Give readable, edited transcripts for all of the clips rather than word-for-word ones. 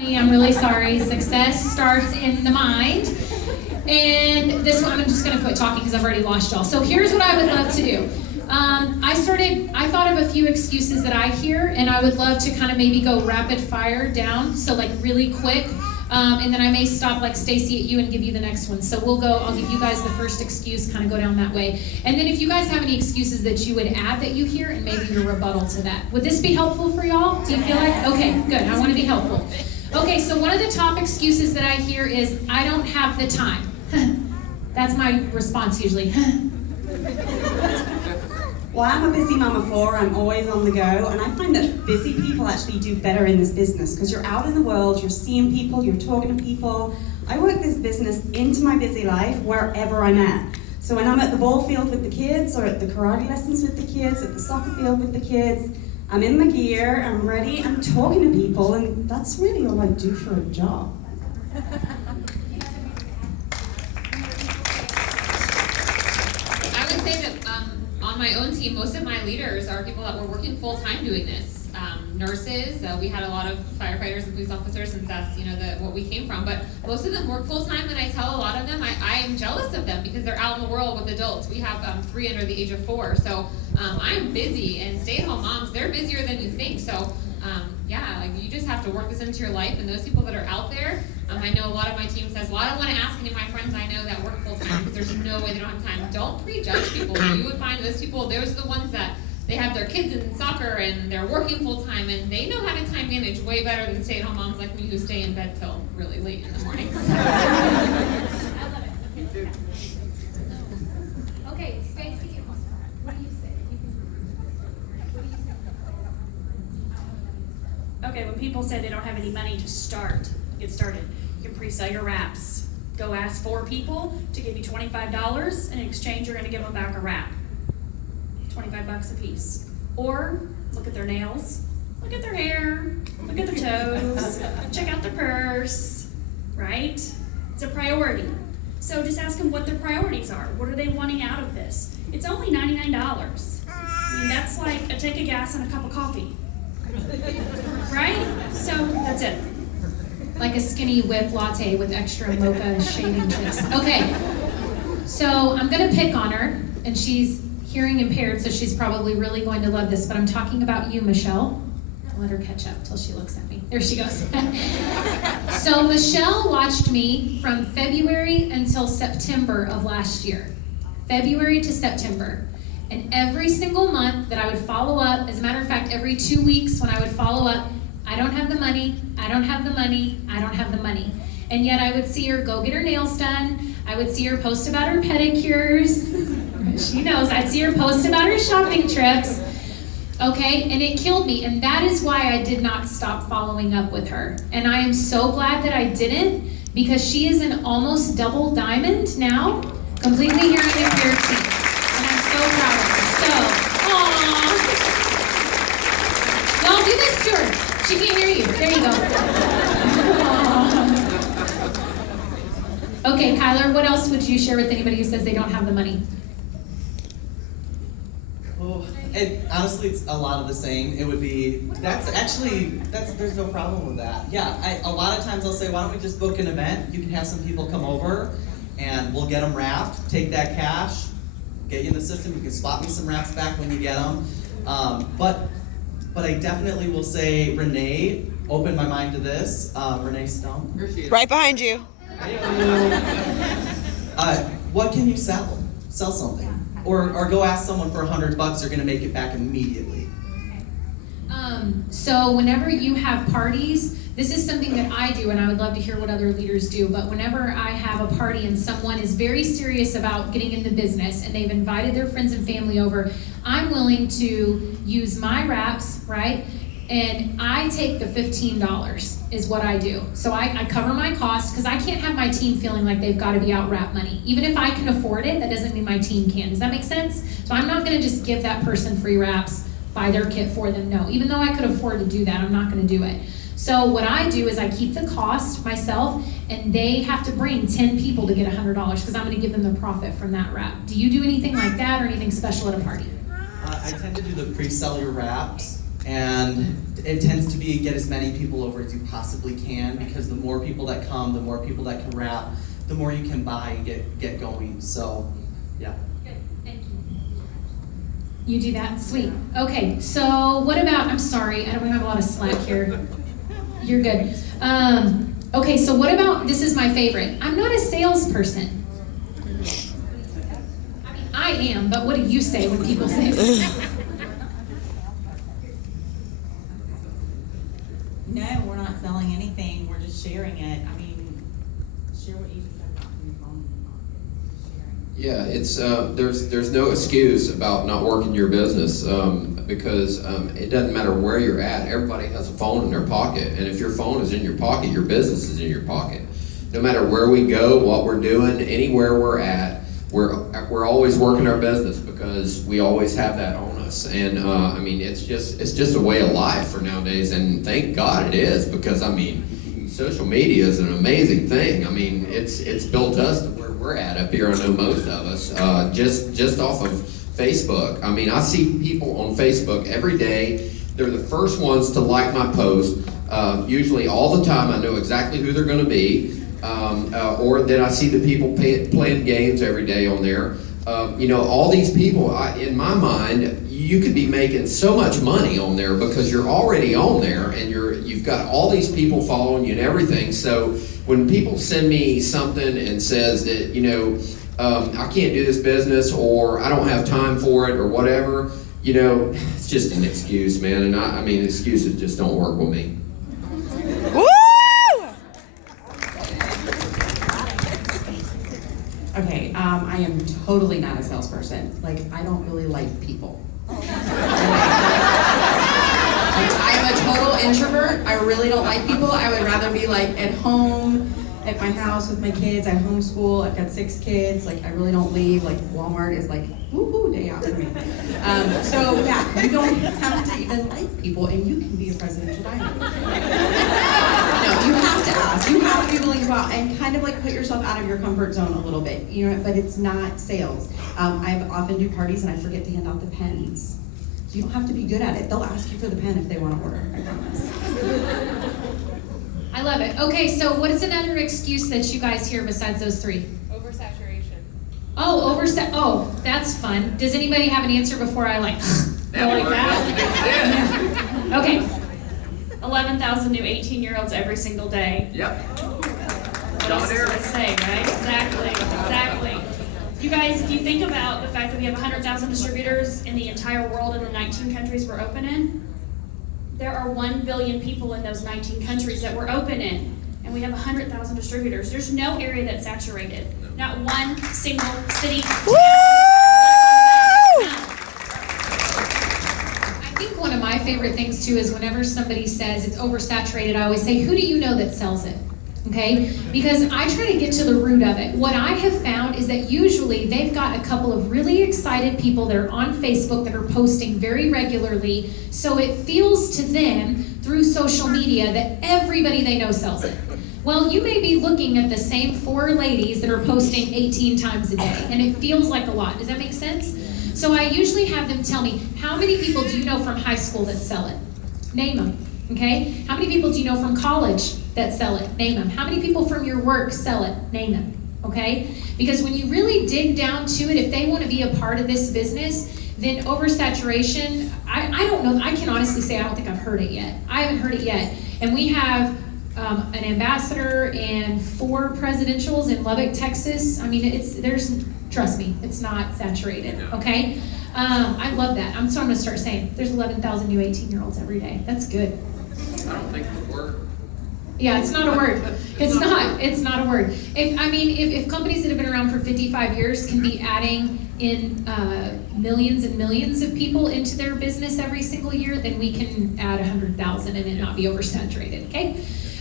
I'm really sorry. Success starts in the mind. And this one, I'm just going to quit talking because I've already lost y'all. So here's what I would love to do. I thought of a few excuses that I hear, and I would love to kind of maybe go rapid fire down, so like really quick. And then I may stop like Stacy at you and give you the next one. So I'll give you guys the first excuse, kind of go down that way. And then if you guys have any excuses that you would add that you hear, and maybe your rebuttal to that. Would this be helpful for y'all? Do you feel like? Okay, good. I want to be helpful. Okay, so one of the top excuses that I hear is, I don't have the time. That's my response usually. Well, I'm a busy mum of 4, I'm always on the go, and I find that busy people actually do better in this business because you're out in the world, you're seeing people, you're talking to people. I work this business into my busy life wherever I'm at. So when I'm at the ball field with the kids, or at the karate lessons with the kids, at the soccer field with the kids, I'm in my gear, I'm ready, I'm talking to people, and that's really all I do for a job. I would say that on my own team, most of my leaders are people that were working full-time doing this. Nurses, we had a lot of firefighters and police officers, since that's what we came from, but most of them work full-time, and I tell a lot of them I am jealous of them because they're out in the world with adults. We have 3 under the age of 4, so I'm busy, and stay-at-home moms, they're busier than you think. So yeah, like, you just have to work this into your life, and those people that are out there, I know a lot of my team says, well, I don't want to ask any of my friends I know that work full-time because there's no way they don't have time. Don't prejudge people. You would find those people, those are the ones that they have their kids in soccer and they're working full-time, and they know how to time manage way better than stay-at-home moms like me who stay in bed till really late in the morning. Okay, Stacey, what do you say? Okay, when people say they don't have any money to get started, you can pre-sell your wraps. Go ask 4 people to give you $25, and in exchange you're gonna give them back a wrap. $25 a piece. Or look at their nails, look at their hair, look at their toes, check out their purse, right? It's a priority. So just ask them what their priorities are. What are they wanting out of this? It's only $99. I mean, that's like a tank of gas and a cup of coffee. Right? So that's it. Like a skinny whip latte with extra mocha shaving chips. Okay, so I'm gonna pick on her, and she's hearing impaired, so she's probably really going to love this, but I'm talking about you, Michelle. I'll let her catch up till she looks at me. There she goes. So Michelle watched me from February until September of last year. February to September. And every single month that I would follow up, as a matter of fact, every 2 weeks when I would follow up, I don't have the money, I don't have the money, I don't have the money. And yet I would see her go get her nails done. I would see her post about her pedicures. She knows. I'd see her post about her shopping trips. Okay, and it killed me. And that is why I did not stop following up with her. And I am so glad that I didn't, because she is an almost double diamond now, completely hearing impaired team. And I'm so proud of her. So, aww. Y'all do this to her. She can't hear you. There you go. Okay, Kyler, what else would you share with anybody who says they don't have the money? Oh, and honestly, it's a lot of the same. It would be, there's no problem with that. Yeah, a lot of times I'll say, why don't we just book an event? You can have some people come over, and we'll get them wrapped, take that cash, get you in the system, you can spot me some wraps back when you get them. But I definitely will say, Renee opened my mind to this. Renee Stone. Here she is. Right behind you. What can you sell? Sell something. Or go ask someone for $100, you're gonna make it back immediately. So whenever you have parties, this is something that I do, and I would love to hear what other leaders do, but whenever I have a party and someone is very serious about getting in the business and they've invited their friends and family over, I'm willing to use my wraps, right? And I take the $15 is what I do. So I cover my costs, because I can't have my team feeling like they've got to be out wrap money. Even if I can afford it, that doesn't mean my team can. Does that make sense? So I'm not gonna just give that person free wraps, buy their kit for them. No, even though I could afford to do that, I'm not gonna do it. So what I do is I keep the cost myself, and they have to bring 10 people to get $100, because I'm gonna give them the profit from that wrap. Do you do anything like that, or anything special at a party? I tend to do the pre-sell your wraps. And it tends to be get as many people over as you possibly can, because the more people that come, the more people that can wrap, the more you can buy and get going. So, yeah. Good, thank you. You do that? Sweet. Okay, so what about, I'm sorry, I don't have a lot of slack here. You're good. Okay, so what about, this is my favorite. I'm not a salesperson. I mean, I am, but what do you say when people say that? No, we're not selling anything, we're just sharing it. I mean, share what you just said about your phone in your pocket, sharing. Yeah, it's there's no excuse about not working your business because it doesn't matter where you're at. Everybody has a phone in their pocket, and if your phone is in your pocket, your business is in your pocket. No matter where we go, what we're doing, anywhere we're at, we're always working our business because we always have that on us. And I mean, it's just a way of life for nowadays, and thank God it is, because I mean, social media is an amazing thing. I mean, it's built us to where we're at up here. I know most of us just off of Facebook. I mean, I see people on Facebook every day. They're the first ones to like my post. Usually, all the time, I know exactly who they're going to be. Or then I see the people playing games every day on there. You know, all these people, in my mind, you could be making so much money on there because you're already on there and you've got all these people following you and everything. So when people send me something and says that, you know, I can't do this business, or I don't have time for it, or whatever, you know, it's just an excuse, man. And I mean, excuses just don't work with me. Okay, I am totally not a salesperson. Like, I don't really like people. Like, I am a total introvert. I really don't like people. I would rather be like at home, at my house with my kids. I homeschool. I've got 6 kids. Like, I really don't leave. Like, Walmart is like, woo-hoo, day out for me. So yeah, you don't have to even like people, and you can be a presidential diner. No, you have to ask. You have to be willing to go out and kind of like put yourself out of your comfort zone a little bit, you know. But it's not sales. I often do parties and I forget to hand out the pens. So you don't have to be good at it. They'll ask you for the pen if they want to order. I promise. I love it. Okay, so what is another excuse that you guys hear besides those 3? Oversaturation. Oh, oh, that's fun. Does anybody have an answer before I like go like that? Yeah. Okay. 11,000 new 18-year-olds every single day. Yep. What else is to say, right? Exactly. You guys, if you think about the fact that we have 100,000 distributors in the entire world in the 19 countries we're open in, there are 1 billion people in those 19 countries that we're open in, and we have 100,000 distributors. There's no area that's saturated. Not one single city. I think one of my favorite things too is whenever somebody says it's oversaturated, I always say, who do you know that sells it? Okay? Because I try to get to the root of it. What I have found is that usually they've got a couple of really excited people that are on Facebook that are posting very regularly, so it feels to them through social media that everybody they know sells it. Well, you may be looking at the same 4 ladies that are posting 18 times a day, and it feels like a lot. Does that make sense? So I usually have them tell me, how many people do you know from high school that sell it? Name them, okay? How many people do you know from college that sell it? Name them. How many people from your work sell it? Name them, okay? Because when you really dig down to it, if they want to be a part of this business, then oversaturation, I don't know, I can honestly say I don't think I've heard it yet. I haven't heard it yet. And we have an ambassador and 4 presidentials in Lubbock, Texas. I mean, trust me, it's not saturated, okay? I love that. So I'm gonna start saying, there's 11,000 new 18-year-olds every day. That's good. I don't think it's a word. Yeah, it's not a word. It's not a word. If companies that have been around for 55 years can be adding in millions and millions of people into their business every single year, then we can add 100,000 and it not be oversaturated, okay?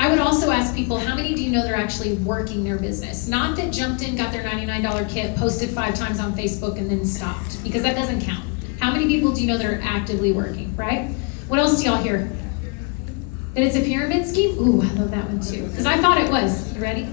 I would also ask people, how many do you know they're actually working their business? Not that jumped in, got their $99 kit, posted 5 times on Facebook, and then stopped, because that doesn't count. How many people do you know that are actively working, right? What else do y'all hear? That it's a pyramid scheme? Ooh, I love that one too, because I thought it was. You ready?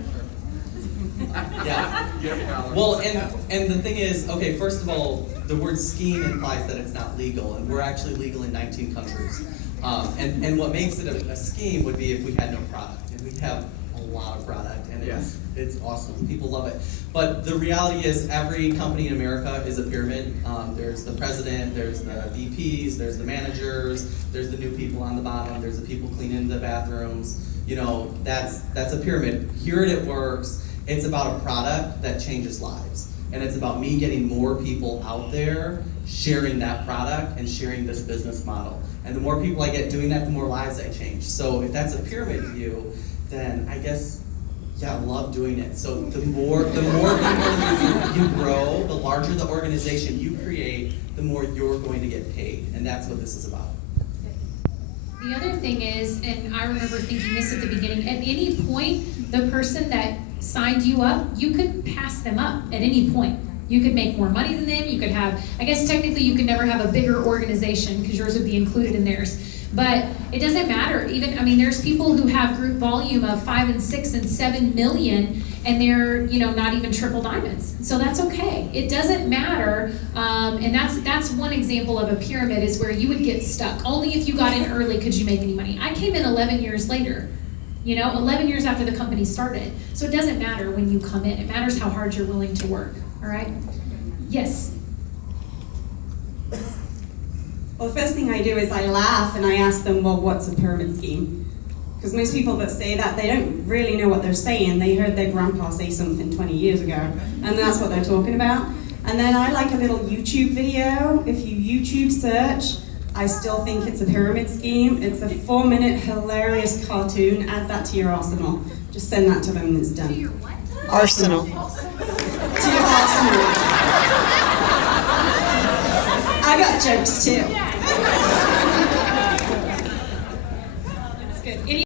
Yeah. Gift dollars. Well, and the thing is, okay, first of all, the word scheme implies that it's not legal, and we're actually legal in 19 countries. And what makes it a scheme would be if we had no product, and we have a lot of product, and it's awesome. People love it. But the reality is, every company in America is a pyramid. There's the president, there's the VPs, there's the managers, there's the new people on the bottom, there's the people cleaning the bathrooms. You know, that's a pyramid. Here at It Works, it's about a product that changes lives. And it's about me getting more people out there sharing that product and sharing this business model. And the more people I get doing that, the more lives I change. So if that's a pyramid view, then I guess, yeah, I love doing it. So the more people you grow, the larger the organization you create, the more you're going to get paid. And that's what this is about. The other thing is, and I remember thinking this at the beginning, at any point, the person that signed you up, you could pass them up at any point. You could make more money than them, you could have, I guess technically you could never have a bigger organization because yours would be included in theirs. But it doesn't matter. Even, I mean, there's people who have group volume of 5 and 6 and 7 million, and they're, you know, not even triple diamonds. So that's okay. It doesn't matter. And that's one example of a pyramid, is where you would get stuck. Only if you got in early could you make any money. I came in 11 years later. You know, 11 years after the company started. So it doesn't matter when you come in. It matters how hard you're willing to work. All right? Yes. Well, the first thing I do is I laugh and I ask them, well, what's a pyramid scheme? Because most people that say that, they don't really know what they're saying. They heard their grandpa say something 20 years ago, and that's what they're talking about. And then I like a little YouTube video. If you YouTube search, I still think it's a pyramid scheme. It's a 4-minute hilarious cartoon. Add that to your arsenal. Just send that to them and it's done. To your what? Arsenal. To your arsenal. I got jokes too.